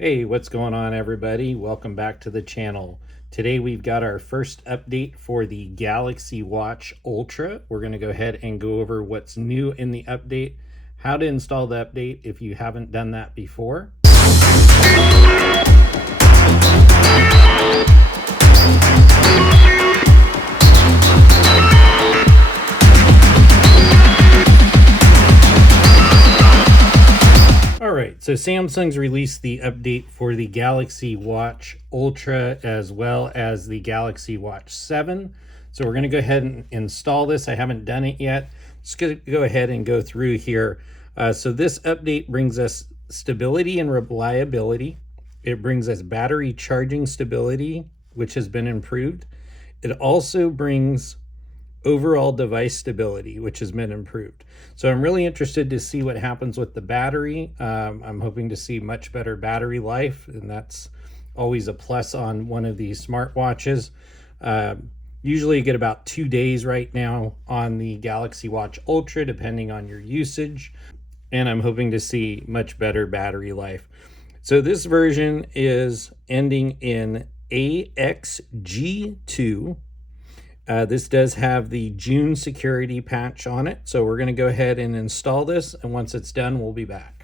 Hey, what's going on, everybody? Welcome back to the channel. Today we've got our first update for the Galaxy Watch Ultra. We're going to go ahead and go over what's new in the update, how to install the update if you haven't done that before. Alright, so Samsung's released the update for the Galaxy Watch Ultra as well as the Galaxy Watch 7. So we're going to go ahead and install this. I haven't done it yet. Just going to go ahead and go through here. So this update brings us stability and reliability. It brings us battery charging stability, which has been improved. It also brings overall device stability, which has been improved. So I'm really interested to see what happens with the battery. I'm hoping to see much better battery life, and that's always a plus on one of these smartwatches. Usually you get about 2 days right now on the Galaxy Watch Ultra, depending on your usage, and I'm hoping to see much better battery life. So this version is ending in AXG2. This does have the June security patch on it, so we're going to go ahead and install this, and once it's done, we'll be back.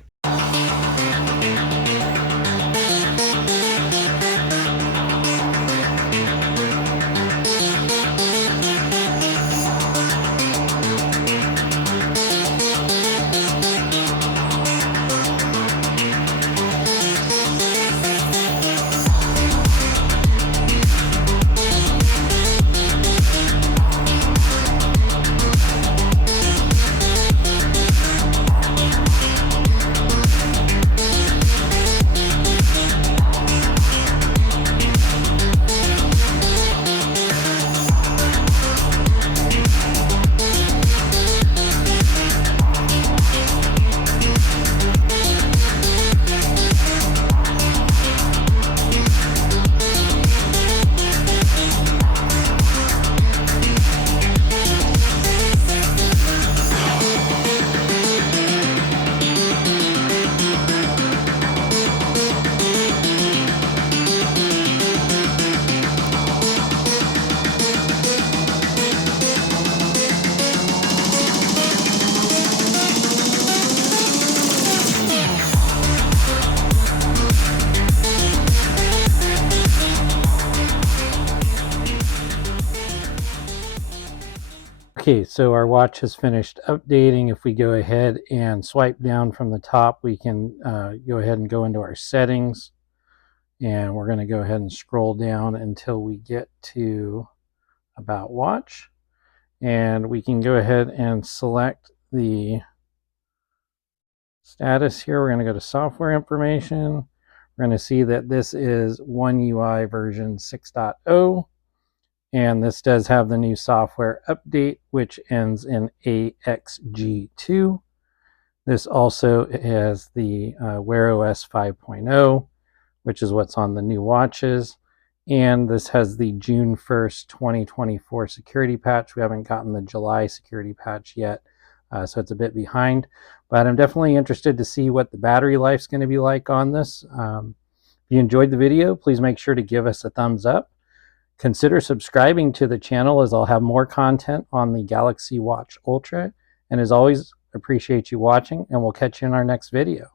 Okay, so our watch has finished updating. If we go ahead and swipe down from the top, we can go ahead and go into our settings. And we're going to go ahead and scroll down until we get to About Watch. And we can go ahead and select the status here. We're going to go to Software Information. We're going to see that this is One UI version 6.0. And this does have the new software update, which ends in AXG2. This also has the Wear OS 5.0, which is what's on the new watches. And this has the June 1st, 2024 security patch. We haven't gotten the July security patch yet, so it's a bit behind. But I'm definitely interested to see what the battery life is going to be like on this. If you enjoyed the video, please make sure to give us a thumbs up. Consider subscribing to the channel, as I'll have more content on the Galaxy Watch Ultra. And as always, appreciate you watching, and we'll catch you in our next video.